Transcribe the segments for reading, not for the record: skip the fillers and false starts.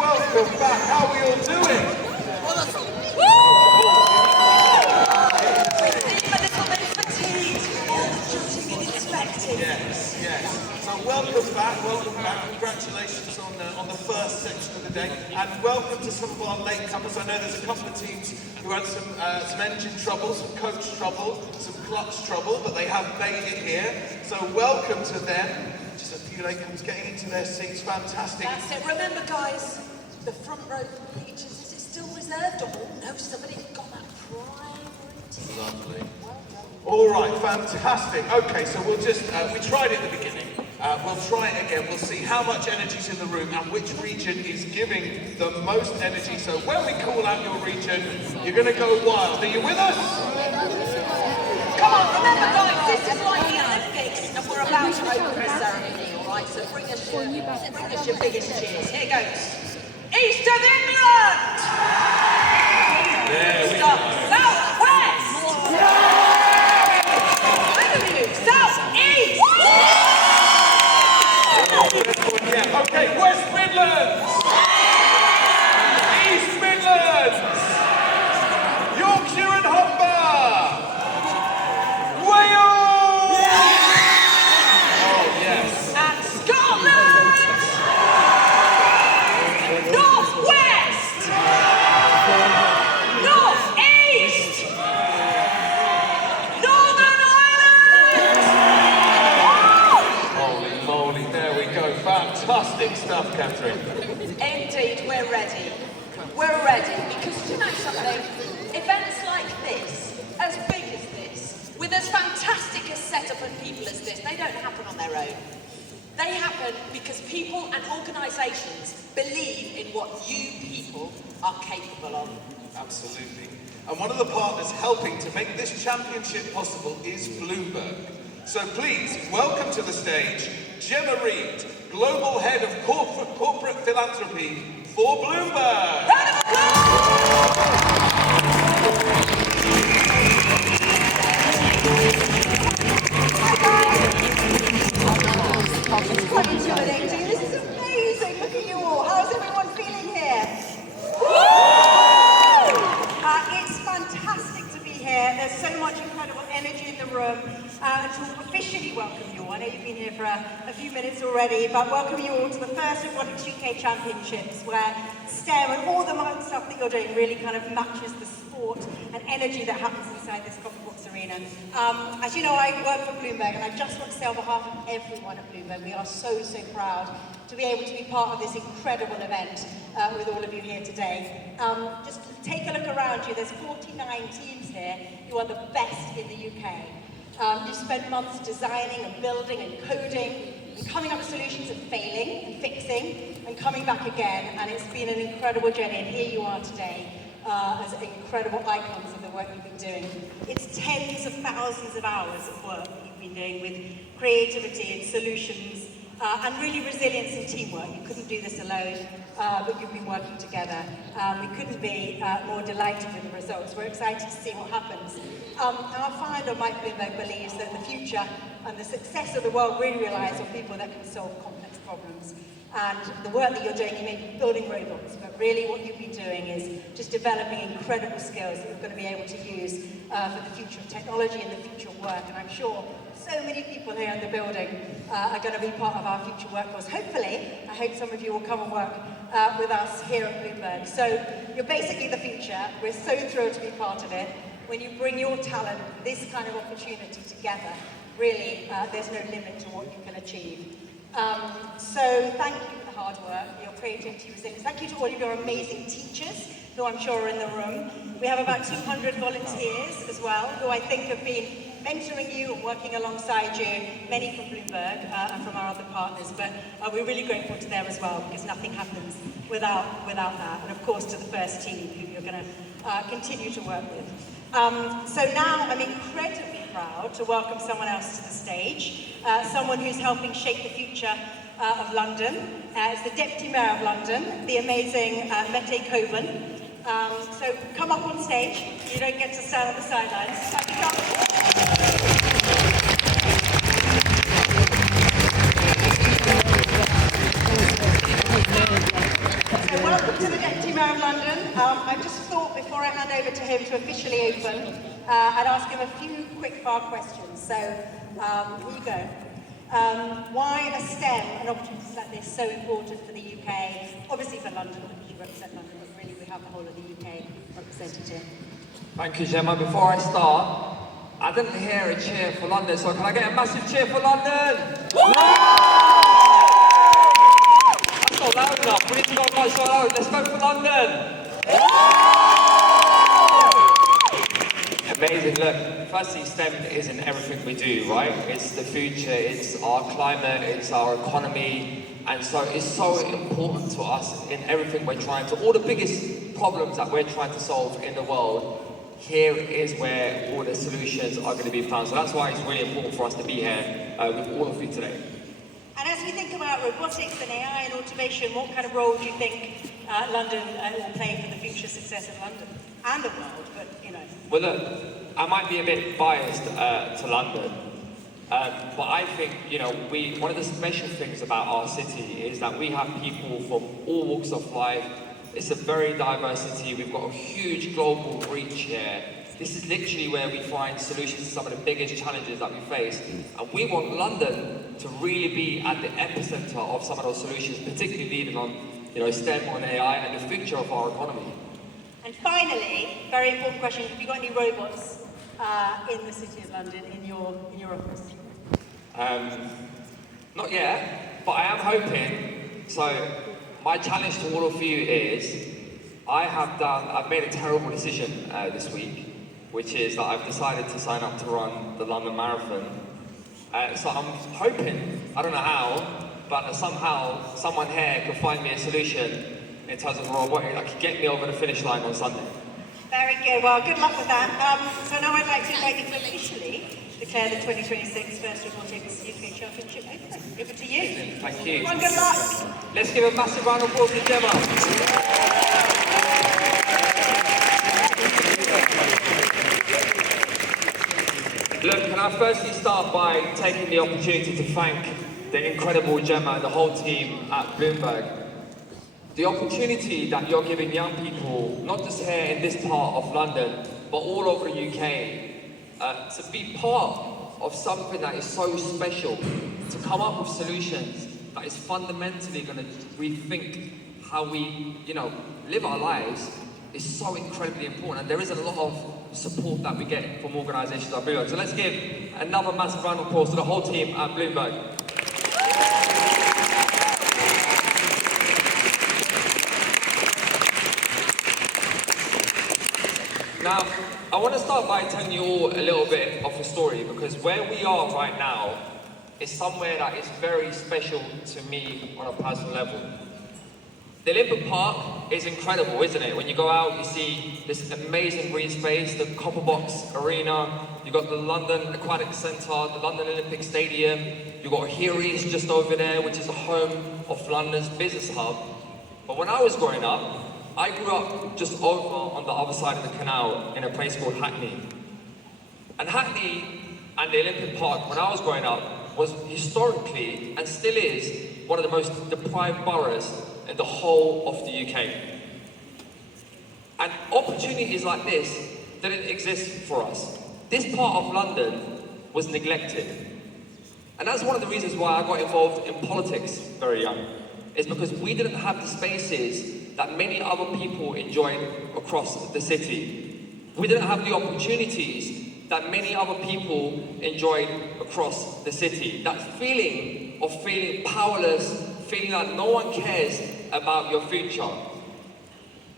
Welcome back. How are we all doing? A little bit fatigued. All the judging and inspecting. Yes. So welcome back. Congratulations on the first section of the day, and welcome to some of our latecomers. I know there's a couple of teams who had some engine trouble, some coach trouble, some clutch trouble, but they have made it here. So welcome to them. Just a few latecomers getting into their seats. Fantastic. That's it. Remember, guys, the front row bleachers, is it still reserved? Oh no, somebody got that priority. Lovely. All right, fantastic. Okay, so we'll just, we tried it at the beginning. We'll try it again. We'll see how much energy's in the room and which region is giving the most energy. So when we call out your region, you're going to go wild. Are you with us? Come on, remember, guys, this is like the Olympics, and we're about to open the ceremony, all right? So bring us your biggest cheers. Here goes. East of England! There we Stop. go. South West! Where do we do? South East! Yeah, okay, West Midlands! East Midlands! Yorkshire and Humber! Wales! Oh, yes. And Scotland! North West! North East! Northern Ireland! Holy moly, there we go. Fantastic stuff, Catherine. Indeed, we're ready. We're ready because you know something? Events like this, as big as this, with as fantastic a setup of people as this, they don't happen on their own. They happen because people and organisations believe in what you people are capable of. Absolutely. And one of the partners helping to make this championship possible is Bloomberg. So please, welcome to the stage, Gemma Reed, Global Head of Corporate Philanthropy for Bloomberg. Round of applause! It's quite intimidating. This is amazing. Look at you all. How's everyone feeling here? It's fantastic to be here. There's so much incredible energy in the room. And to officially welcome you all. I know you've been here for a few minutes already, but welcome you all to the first Robotics UK Championships, where STEM and all the modern stuff that you're doing really kind of matches the sport and energy that happens inside this Copper Box Arena. As you know, I work for Bloomberg, and I just want to say on behalf of everyone at Bloomberg, we are so proud to be able to be part of this incredible event with all of you here today. Just take a look around you. There's 49 teams here who are the best in the UK. You've spent months designing and building and coding and coming up with solutions and failing and fixing and coming back again, and it's been an incredible journey, and here you are today as incredible icons of the work you've been doing. It's tens of thousands of hours of work that you've been doing with creativity and solutions and really resilience and teamwork. You couldn't do this alone, but you've been working together. We couldn't be more delighted with the results. We're excited to see what happens. Our founder, Mike Bloomberg, believes that the future and the success of the world really relies on people that can solve complex problems. And the work that you're doing, you may be building robots, but really what you've been doing is just developing incredible skills that you're going to be able to use for the future of technology and the future of work. And I'm sure so many people here in the building are going to be part of our future workforce. Hopefully, I hope some of you will come and work with us here at Bloomberg. So you're basically the future. We're so thrilled to be part of it. When you bring your talent, this kind of opportunity together, really, there's no limit to what you can achieve. So thank you for the hard work, your creativity, resilience. Thank you to all of your amazing teachers, who I'm sure are in the room. We have about 200 volunteers as well, who I think have been mentoring you and working alongside you, many from Bloomberg and from our other partners, but we're really grateful to them as well, because nothing happens without that. And of course to the first team, who you're going to continue to work with. So now I'm incredibly proud to welcome someone else to the stage, someone who's helping shape the future of London. It's the Deputy Mayor of London, the amazing Mette Kovan. So come up on stage. You don't get to stand on the sidelines. So welcome to the Deputy Mayor of London. I just thought before I hand over to him to officially open, I'd ask him a few quick-fire questions. So here you go. Why are STEM and opportunities like this so important for the UK? Obviously for London, because you represent London, but really we have the whole of the UK represented here. Thank you, Gemma. Before I start, I didn't hear a cheer for London, so can I get a massive cheer for London? That's not loud enough. We need to go much more loud. Let's go for London. Amazing. Look, firstly, STEM isn't everything we do, right? It's the future, it's our climate, it's our economy, and so it's so important to us in everything we're trying to, all the biggest problems that we're trying to solve in the world, here is where all the solutions are going to be found. So that's why it's really important for us to be here with all of you today. And as we think about robotics and AI and automation, what kind of role do you think London will play for the future success of London and the world? But you know. Well, look, I might be a bit biased to London, but I think one of the special things about our city is that we have people from all walks of life. It's a very diverse city. We've got a huge global reach here. This is literally where we find solutions to some of the biggest challenges that we face. And we want London to really be at the epicenter of some of those solutions, particularly leading on STEM, on AI, and the future of our economy. And finally, very important question, have you got any robots in the City of London, in your office? Not yet, but I am hoping. So my challenge to all of you is, I've made a terrible decision this week, which is that I've decided to sign up to run the London Marathon. So I'm hoping, I don't know how, but somehow someone here could find me a solution in terms of robotics that could get me over the finish line on Sunday. Very good, well good luck with that. So now I'd like to invite you to officially declare the 2026 First Robotics UK Championship open. Over to you. Thank you. Well, good luck. Let's give a massive round of applause to Gemma. Look, can I firstly start by taking the opportunity to thank the incredible Gemma and the whole team at Bloomberg. The opportunity that you're giving young people, not just here in this part of London, but all over the UK, to be part of something that is so special, to come up with solutions that is fundamentally going to rethink how we, live our lives, is so incredibly important. And there isn't a lot of support that we get from organisations like Bloomberg. So let's give another massive round of applause to the whole team at Bloomberg. Now, I want to start by telling you all a little bit of the story, because where we are right now is somewhere that is very special to me on a personal level. The Olympic Park is incredible, isn't it? When you go out, you see this amazing green space, the Copper Box Arena, you've got the London Aquatic Centre, the London Olympic Stadium, you've got Hearies just over there, which is the home of London's business hub. But when I was growing up, I grew up just over on the other side of the canal in a place called Hackney. And Hackney and the Olympic Park, when I was growing up, was historically, and still is, one of the most deprived boroughs in the whole of the UK. And opportunities like this didn't exist for us. This part of London was neglected. And that's one of the reasons why I got involved in politics very young, is because we didn't have the spaces that many other people enjoyed across the city. We didn't have the opportunities that many other people enjoyed across the city. That feeling of feeling powerless, feeling that no one cares about your future.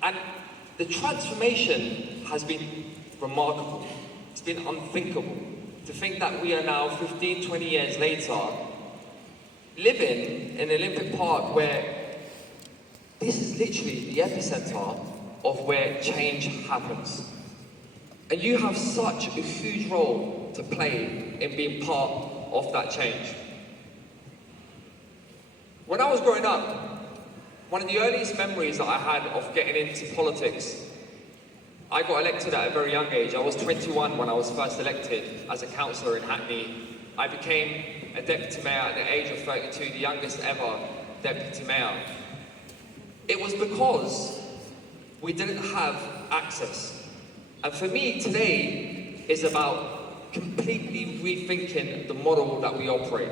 And the transformation has been remarkable. It's been unthinkable. To think that we are now 15, 20 years later, living in Olympic Park, where this is literally the epicenter of where change happens. And you have such a huge role to play in being part of that change. When I was growing up, one of the earliest memories that I had of getting into politics, I got elected at a very young age. I was 21 when I was first elected as a councillor in Hackney. I became a deputy mayor at the age of 32, the youngest ever deputy mayor. It was because we didn't have access. And for me, today is about completely rethinking the model that we operate.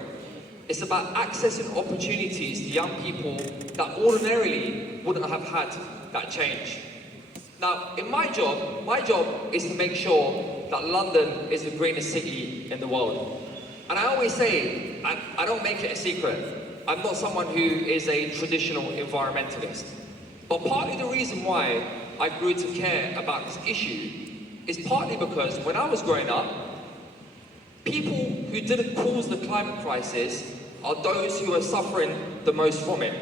It's about accessing opportunities to young people that ordinarily wouldn't have had that change. Now, in my job is to make sure that London is the greenest city in the world. And I always say, I don't make it a secret, I'm not someone who is a traditional environmentalist. But partly the reason why I grew to care about this issue is partly because when I was growing up, people who didn't cause the climate crisis are those who are suffering the most from it.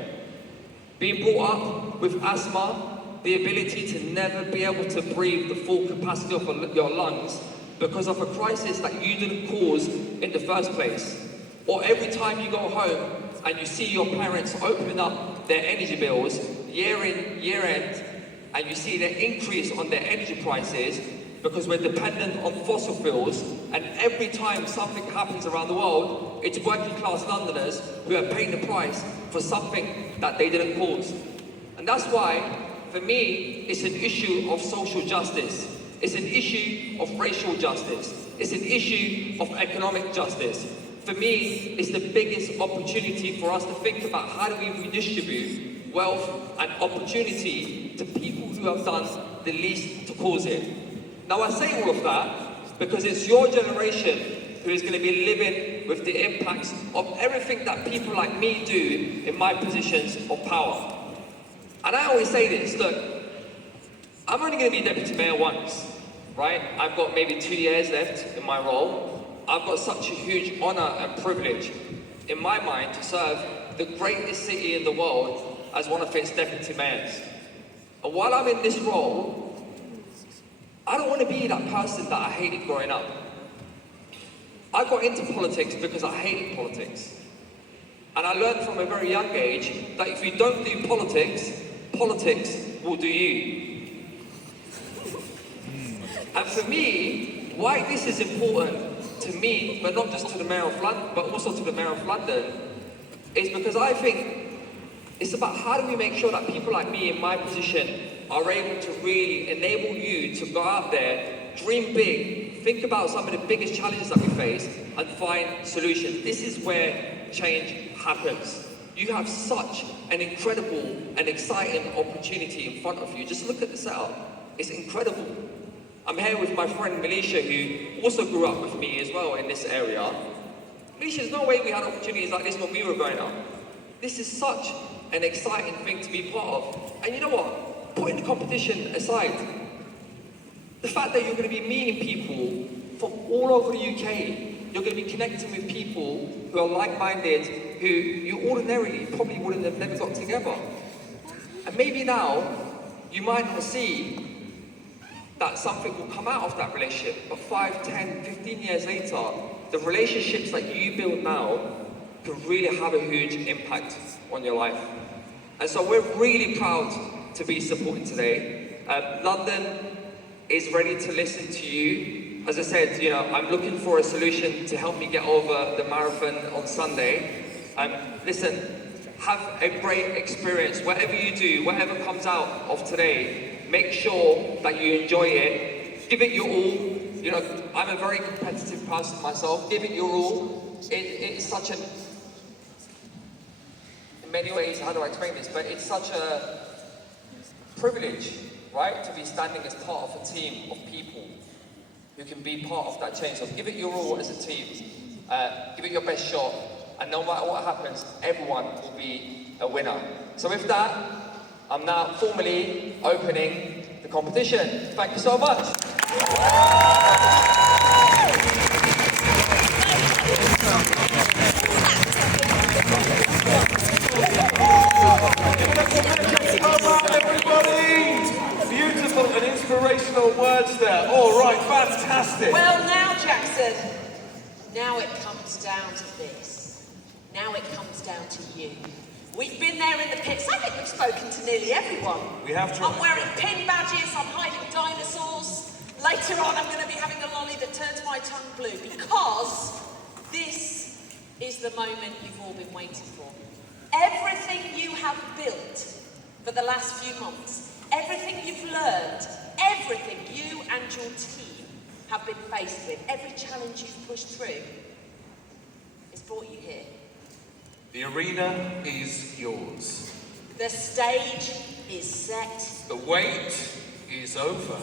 Being brought up with asthma, the ability to never be able to breathe the full capacity of your lungs because of a crisis that you didn't cause in the first place. Or every time you go home and you see your parents opening up their energy bills year in, year end, and you see the increase on their energy prices because we're dependent on fossil fuels, and every time something happens around the world, it's working class Londoners who are paying the price for something that they didn't cause. And that's why, for me, it's an issue of social justice. It's an issue of racial justice. It's an issue of economic justice. For me, it's the biggest opportunity for us to think about how do we redistribute wealth and opportunity to people who have done the least to cause it. Now I say all of that because it's your generation who is going to be living with the impacts of everything that people like me do in my positions of power. And I always say this, look, I'm only going to be deputy mayor once, right? I've got maybe 2 years left in my role. I've got such a huge honor and privilege in my mind to serve the greatest city in the world as one of its deputy mayors. And while I'm in this role, I don't want to be that person that I hated growing up. I got into politics because I hated politics. And I learned from a very young age that if you don't do politics, politics will do you. And for me, why this is important to me, but not just to the Mayor of London, but also to the Mayor of London, is because I think it's about how do we make sure that people like me in my position are able to really enable you to go out there, dream big, think about some of the biggest challenges that we face, and find solutions. This is where change happens. You have such an incredible and exciting opportunity in front of you. Just look at the setup. It's incredible. I'm here with my friend Melisha, who also grew up with me as well in this area. Melisha, there's no way we had opportunities like this when we were growing up. This is such an exciting thing to be part of. And you know what? Putting the competition aside, the fact that you're going to be meeting people from all over the UK, you're going to be connecting with people who are like-minded, who you ordinarily probably wouldn't have never got together. And maybe now, you might not see that something will come out of that relationship, but 5, 10, 15 years later, the relationships that you build now can really have a huge impact on your life. And so we're really proud to be supporting today. London is ready to listen to you. As I said, you know, I'm looking for a solution to help me get over the marathon on Sunday. Listen, have a great experience. Whatever you do, whatever comes out of today, make sure that you enjoy it. Give it your all. You know, I'm a very competitive person myself. Give it your all. It's such an, in many ways, how do I explain this? But it's such a privilege, right, to be standing as part of a team of people who can be part of that change. So give it your all as a team. Give it your best shot. And no matter what happens, everyone will be a winner. So with that, I'm now formally opening the competition. Thank you so much. Everybody! inspirational words there. All right, fantastic. Well, now, Jackson, now it comes down to this. Now it comes down to you. We've been there in the pits. I think we've spoken to nearly everyone. We have to. I'm wearing pin badges, I'm hiding dinosaurs. Later on, I'm going to be having a lolly that turns my tongue blue because this is the moment you've all been waiting for. Everything you have built for the last few months, everything you've learned, everything you and your team have been faced with, every challenge you've pushed through, has brought you here. The arena is yours. The stage is set. The wait is over.